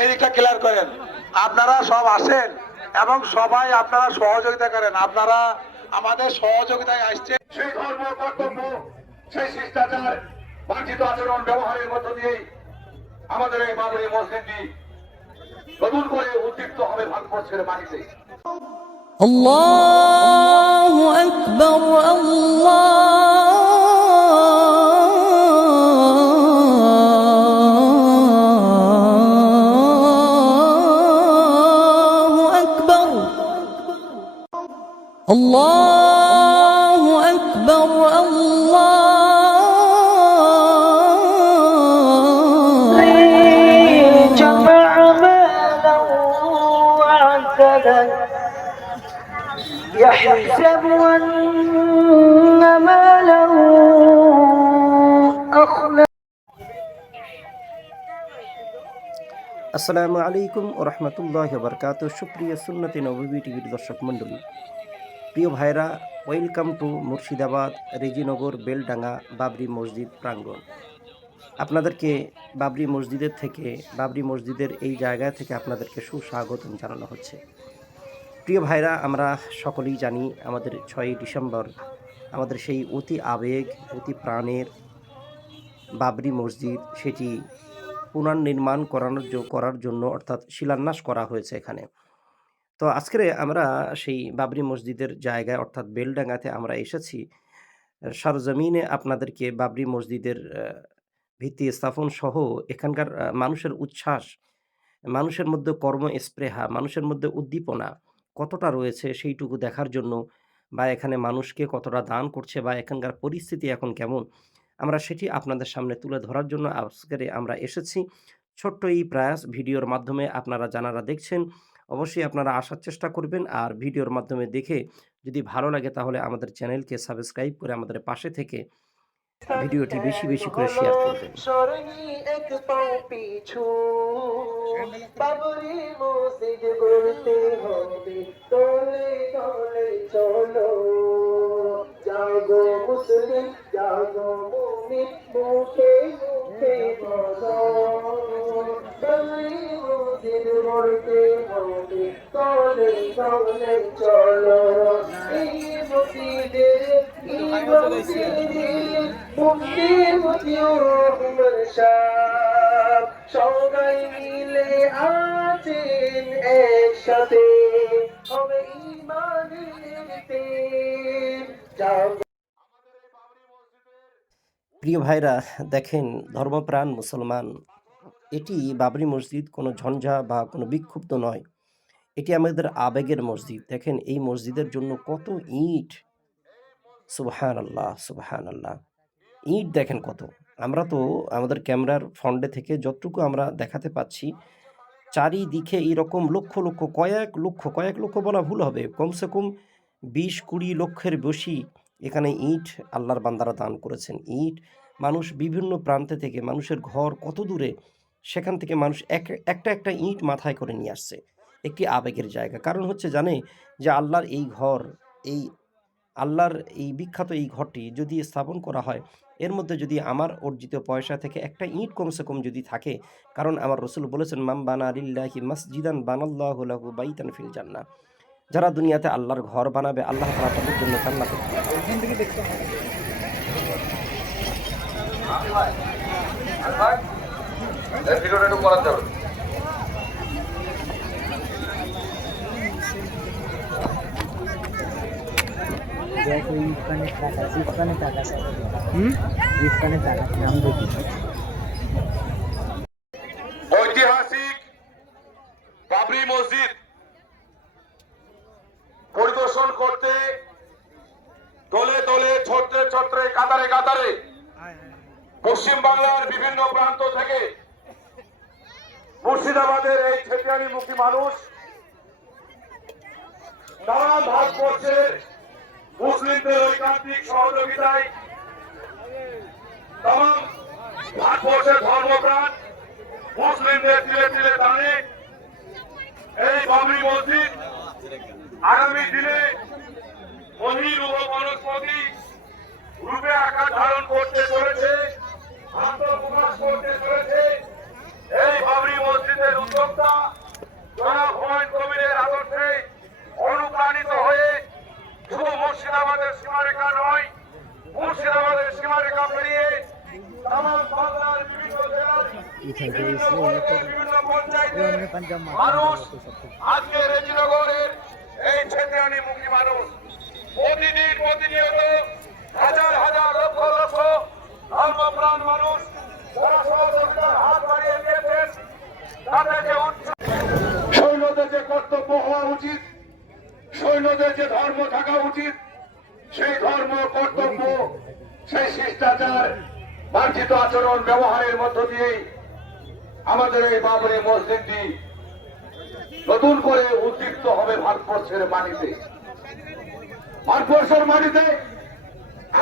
এই দিকটা ক্লিয়ার করেন। আপনারা সব আসেন এবং সবাই আপনারা সহযোগিতা করেন। আপনারা আমাদের সহযোগিতায় আসছেন। সেই ধর্ম কর্তব্য, সেই শিষ্টাচার, বাঞ্ছিত আচরণ ব্যবহারের মধ্য দিয়েই আমাদের এই বাবরি মসজিদটি নতুন করে উদ্দীপ্ত হবে ভারতবর্ষের মাটিতে। আল্লাহু আকবার, আল্লাহু আকবার, আল্লাহু আকবার, يحسب أن ماله أخلده। আসসালামু আলাইকুম ওয়া রাহমাতুল্লাহি ওয়া বারাকাতুহু। সুপ্রিয় সুন্নতে নববী টিভির দর্শক মণ্ডলী, প্রিয় ভাইরা, ওয়েলকাম টু মুর্শিদাবাদ রেজিনগর বেলডাঙ্গা বাবরি মসজিদ প্রাঙ্গণ। আপনাদেরকে বাবরি মসজিদের এই জায়গা থেকে আপনাদেরকে সুস্বাগতম জানানো হচ্ছে। প্রিয় ভাইরা, আমরা সকলেই জানি আমাদের 6ই ডিসেম্বর আমাদের সেই অতি আবেগ, অতি প্রাণের বাবরি মসজিদ, সেটি পুনর্নির্মাণ করার জন্য অর্থাৎ শিলান্যাস করা হয়েছে এখানে। তো আজকে আমরা সেই বাবরি মসজিদের জায়গায় অর্থাৎ বেলডাঙ্গাতে আমরা এসেছি। সরজমিনে আপনাদেরকে বাবরি মসজিদের ভিত্তি স্থাপন সহ এখানকার মানুষের উচ্ছ্বাস, মানুষের মধ্যে কর্মস্পৃহা, মানুষের মধ্যে উদ্দীপনা কতটা রয়েছে সেইটুকু দেখার জন্য, বা এখানে মানুষকে কতটা দান করছে, বা এখানকার পরিস্থিতি এখন কেমন, আমরা সেটি আপনাদের সামনে তুলে ধরার জন্য আজকে আমরা এসেছি। ছোট্ট এই প্রয়াস ভিডিওর মাধ্যমে আপনারা যারা দেখছেন অবশ্যই আপনারা আসার চেষ্টা করবেন, আর ভিডিওর মাধ্যমে দেখে যদি ভালো লাগে তাহলে আমাদের চ্যানেলকে সাবস্ক্রাইব করে আমাদের পাশে থেকে ভিডিওটি বেশি বেশি করে শেয়ার করবেন। বাবরি মসজিদ গড়তে হবে, দলে দলে চলো, জাগো মুসলিম, জাগো মুমিন, মুখে মুখে বলো, বাবরি মসজিদ গড়তে হবে, দলে দলে চলো। এই মসজিদে সবাই মিলে আছেন একসাথে, হবে প্রিয় ভাইরা, দেখেন ধর্মপ্রাণ মুসলমান, এটি বাবরি মসজিদ কোনো ঝঞ্ঝা বা কোনো বিক্ষুব্ধ নয়, এটি আমাদের আবেগের মসজিদ। দেখেন এই মসজিদের জন্য কত ইট, সুবহানাল্লাহ সুবহানাল্লাহ, ইট দেখেন কত। আমরা তো আমাদের ক্যামেরার ফ্রন্টে থেকে যতটুকু আমরা দেখাতে পাচ্ছি, চারিদিকে এরকম লক্ষ লক্ষ, কয়েক লক্ষ বলা ভুল হবে, কমসে কম 20-20 লক্ষের বেশি এখানে ইট আল্লাহর বান্দারা দান করেছেন। ইট মানুষ বিভিন্ন প্রান্তে থেকে, মানুষের ঘর কত দূরে, সেখান থেকে মানুষ একটা ইট মাথায় করে নিয়ে আসছে। একটি আবেগের জায়গা, কারণ হচ্ছে জানে যে আল্লাহর এই ঘর, আল্লাহর এই বিখ্যাত এই ঘরটি যদি স্থাপন করা হয়, এর মধ্যে যদি আমার অর্জিত পয়সা থেকে একটা ইট কমসে কম যদি থাকে, কারণ আমার রাসূল বলেছেন, মান বানা লিল্লাহি মাসজিদান বানাল্লাহু লাহু বাইতান ফিল জান্নাহ, যারা দুনিয়াতে আল্লাহর ঘর বানাবে আল্লাহ তাআলা তাদের জন্য জান্নাতে ঐতিহাসিক বাবরি মসজিদ পরিদর্শন করতে দলে দলে, ছত্রে ছত্রে, কাতারে কাতারে পশ্চিম বাংলার বিভিন্ন প্রান্ত থেকে মুর্শিদাবাদের এই ছেটিয়ানিমুখী মানুষ সারা ভারতবর্ষের মুসলিমদের ঐকান্তিক সহযোগিতায়, তাম ভারতবর্ষের ধর্মপ্রাণ মুসলিমদের তিলে তিলে টানে এই বাবরি মসজিদ আগামী দিনে মহির বনস্পতি রূপে আকার ধারণ করতে চলেছে, আত্মপ্রকাশ করতে চলেছে। এই বাবরি মসজিদের উদ্যোগ বিভিন্ন পঞ্চায়েতের মানুষ আজকে রেজিনগরের এই ছেত্রানি মুখী মানুষ প্রতিনিয়ত হাজার হাজার লক্ষ লক্ষ ধর্মপ্রাণ মানুষ যারা সহযোগিতার হাত বাড়িয়ে দিয়েছেন তাদেরকে সৈন্যদের যে কর্তব্য হওয়া উচিত, সৈন্যদের যে ধর্ম থাকা উচিত, সেই ধর্ম কর্তব্য সেই শিষ্টাচার মার্জিত আচরণ ব্যবহারের মধ্য দিয়েই আমাদের এই বাবরি মসজিদটি নতুন করে উদ্দীপ্ত হবে ভারতবর্ষের মাটিতে। ভারতবর্ষের মাটিতে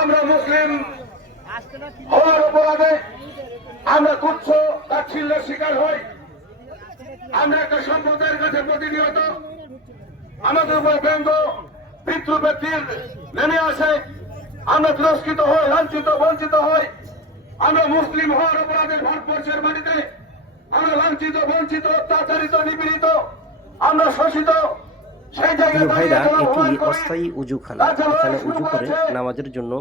আমরা মুসলিম হওয়ার অপরাধে আমরা তুচ্ছ তাচ্ছিল্যের শিকার হই। আমরা একটা সম্প্রদায়ের কাছে প্রতিনিয়ত আমাদের উপর ব্যঙ্গ পিতৃব্যক্তির নেমে আসে, আমরা তিরস্কৃত হই, লাঞ্ছিত বঞ্চিত হই। আমরা মুসলিম হওয়ার অপরাধে ভারতবর্ষের মাটিতে আমরা লাঞ্ছিত বঞ্চিত অত্যাচারিত নিপীড়িত আমরা শোষিত। সেই প্রিয় জায়গায় ভাইরা, এটি অস্থায়ী উজুখানা। এখানে উজু করে নামাজের জন্য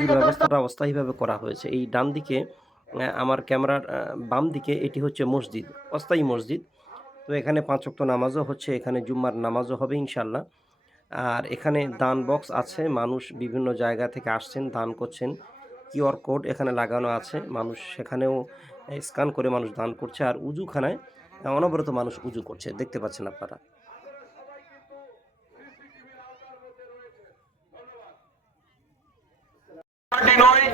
এই ব্যবস্থাটা অস্থায়ীভাবে করা হয়েছে। এই ডান দিকে আমার ক্যামেরার বাম দিকে এটি হচ্ছে মসজিদ, অস্থায়ী মসজিদ। তো এখানে 5 ওয়াক্ত নামাজও হচ্ছে, এখানে জুম্মার নামাজও হবে ইনশাল্লাহ। আর এখানে দান বক্স আছে, মানুষ বিভিন্ন জায়গা থেকে আসছেন, দান করছেন। কিউআর কোড এখানে লাগানো আছে, মানুষ সেখানেও স্ক্যান করে মানুষ দান করছে। আর উজুখানায় অনবরত মানুষ উজু করছে, দেখতে পাচ্ছেন আপনারা। নয়,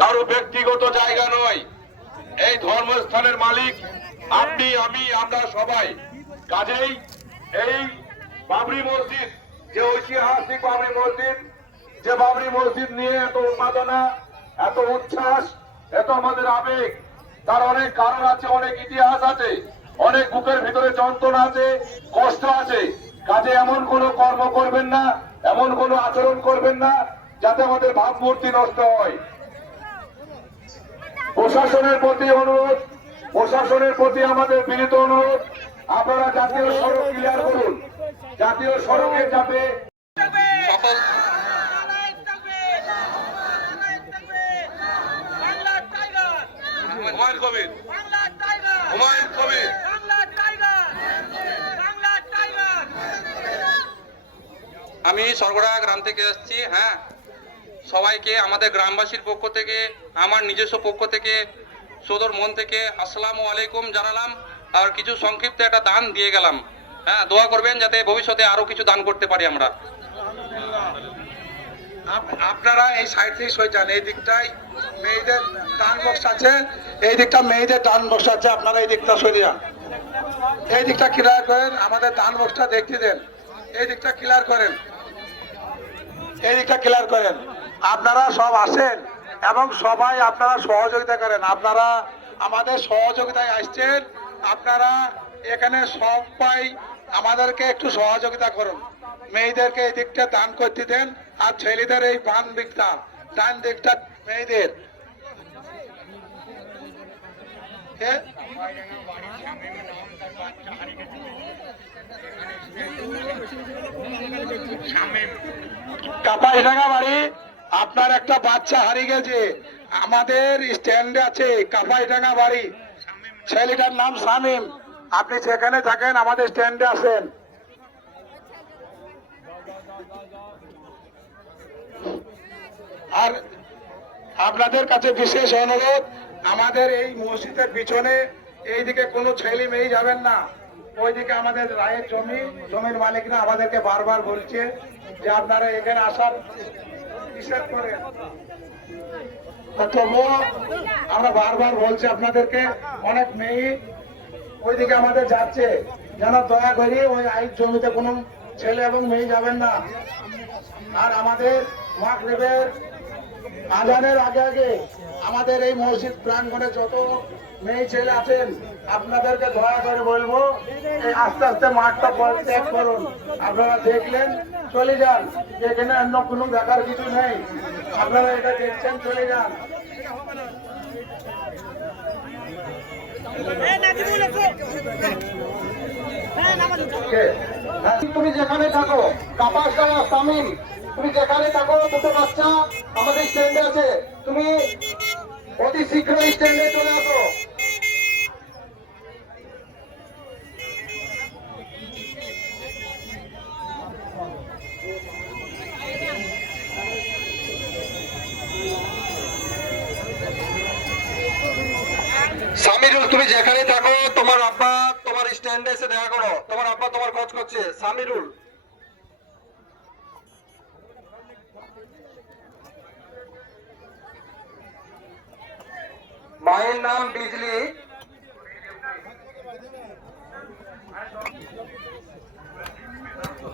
কারো ব্যক্তিগত জায়গা নয়, এই ধর্মস্থানের মালিক আপনি, আমি, আমরা সবাই। কাজেই এই বাবরি মসজিদ, যে ঐতিহাসিক বাবরি মসজিদ, যে বাবরি মসজিদ নিয়ে এত উন্মাদনা, এত উচ্ছ্বাস, এত আমাদের আবেগ, তার অনেক কারণ আছে, অনেক ইতিহাস আছে, অনেক বুকের ভিতরে যন্ত্রণা আছে, কষ্ট আছে। কাজে এমন কোন কর্ম করবেন না, এমন কোন আচরণ করবেন না যাতে আমাদের ভাবমূর্তি নষ্ট হয়। প্রশাসনের প্রতি অনুরোধ, প্রশাসনের প্রতি আমাদের বিনীত অনুরোধ, আপনারা জাতীয় সড়ক ক্লিয়ার করুন। জাতীয় সড়কে যাতে হুমায়ুন কবির, হুমায়ুন কবির। আমি সরগড়া গ্রাম থেকে এসেছি। হ্যাঁ, সবাইকে আমাদের গ্রামবাসীর পক্ষ থেকে, আমার নিজস্ব পক্ষ থেকে, সদর মন থেকে আসসালামু আলাইকুম জানালাম। আর কিছু সংক্ষিপ্ত একটা দান দিয়ে গেলাম। হ্যাঁ, দোয়া করবেন যাতে ভবিষ্যতে আরো কিছু দান করতে পারি আমরা। আপনারা এই সাইড থেকে সরে যান, এই দিকটায় মেয়েদের দান বক্স আছে, এই দিকটা মেয়েদের দান বক্স আছে, আপনারা এই দিকটা সরে যান। এই দিকটা ক্লিয়ার করেন, আমাদের দান বক্সটা দেখতে দেন। এই দিকটা ক্লিয়ার করেন, এই দিকটা ক্লিয়ার করেন। আপনারা সব আসেন এবং সবাই আপনারা সহযোগিতা করেন। আপনারা আমাদের সহযোগিতায় আসছেন, আপনারা এখানে সবাই আমাদেরকে একটু সহযোগিতা করুন। মেয়েদেরকে এই দিকটা দান করতে দেন, আর ছেলেদের এই বাম দিকটা, ডান দিকটা মেয়েদের। কাপাইডাঙ্গা বাড়ি, আপনার একটা বাচ্চা হারিয়ে গেছে, আমাদের স্ট্যান্ডে আছে কাপাইডাঙ্গা বাড়ি, ছেলেটার নাম শামীম। আপনি যেখানে থাকেন আমাদের স্ট্যান্ডে আসেন। আর আপনাদের কাছে বিশেষ অনুরোধ, আমাদের এই মসজিদের পিছনে এইদিকে কোনো ছেলে মেয়ে যাবেন না। ওইদিকে আমাদের রায়ের জমি, জমির মালিকরা আমাদেরকে বারবার বলছে যে আপনারা এখানে আসার নিষেধ করেন। তবুও আমরা বারবার বলছি আপনাদেরকে, অনেক মেয়ে ওইদিকে আমাদের যাচ্ছে, যেন দয়া করে ওই আইন জমিতে কোনো ছেলে এবং মেয়ে যাবেন না। আর আমাদের মাগরিবের আজানের আগে আগে আমাদের এই মসজিদ প্রাঙ্গণে যত মেয়ে ছেলে আছেন, আপনাদেরকে দয়া করে বলবো এই আস্তে আস্তে মাঠটা ত্যাগ করুন। আপনারা দেখলেন চলে যান, এখানে অন্য কোনো দেখার কিছু নেই। আপনারা এটা দেখছেন, চলে যান। তুমি যেখানে থাকো, কাপাসডাঙ্গা শামীম, তুমি যেখানে থাকো, দুটো বাচ্চা আমাদের স্ট্যান্ডে আছে, তুমি অতি শীঘ্রই স্ট্যান্ডে চলে আসো। তুমি যেখানে থাকো তোমার আব্বা তোমার স্ট্যান্ডে এসে দেখা করো, তোমার আব্বা তোমার খোঁজ করছে। সামিরুল, মায়ের নাম বিজলি,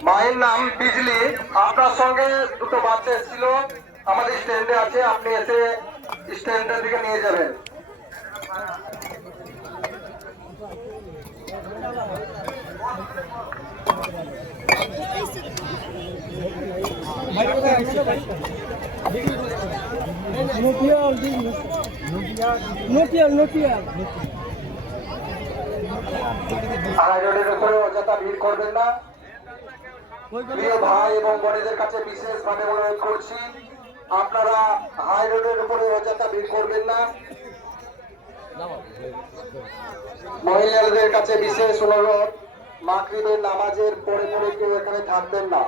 মায়ের নাম বিজলি। আপনার সঙ্গে দুটো বাচ্চা এসেছিল, আমাদের স্ট্যান্ডে আছে, আপনি এসে স্ট্যান্ডের দিকে নিয়ে যাবেন। হাই রোডের উপরে অযথা ভিড় করবেন না। প্রিয় ভাই এবং বোনেদের কাছে বিশেষভাবে অনুরোধ করছি, আপনারা হাই রোডের উপরে অযথা ভিড় করবেন না। মহিলাদের কাছে বিশেষ অনুরোধ, মাগরিবের নামাজের পরে কেউ এখানে থাকবেন না।